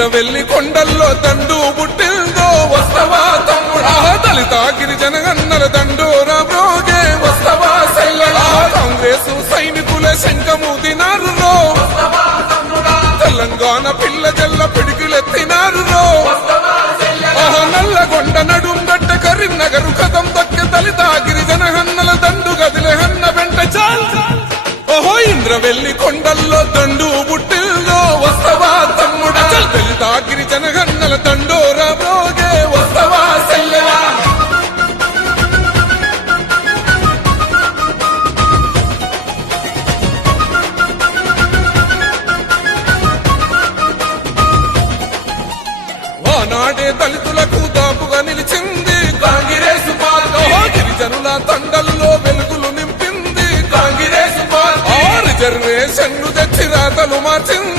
ఇంద్రవెల్లి కొండల్లో దండు పుట్టిందో వస్తవా తమ్ముడా? దళిత గిరిజన గన్నల దండోరా బ్రోగే వస్తవా సెల్లడా కాంగ్రెస్ సైనికుల శంఖము తినారు తెలంగాణ పిల్ల జల్ల పిడికిలెత్తినారు రో ఆహా నల్లగొండ నడుం గడ్డ కరీంనగరు కథం దక్క దళిత గిరిజన హన్నల దండు గదిలే హన్న వెంట చాల్. ఓహో ఇంద్రవెల్లి కొండల్లో దండోరా బ్రోగే వస్తవా సెల్లెలా ఆనాడే దళితులకు దాపుగా నిలిచింది కాంగ్రెస్ పార్టీ. గిరిజనుల తండల్లో వెలుగులు నింపింది కాంగ్రెస్ పార్టీ. రిజర్వేషన్ తెచ్చి రాతలు మార్చింది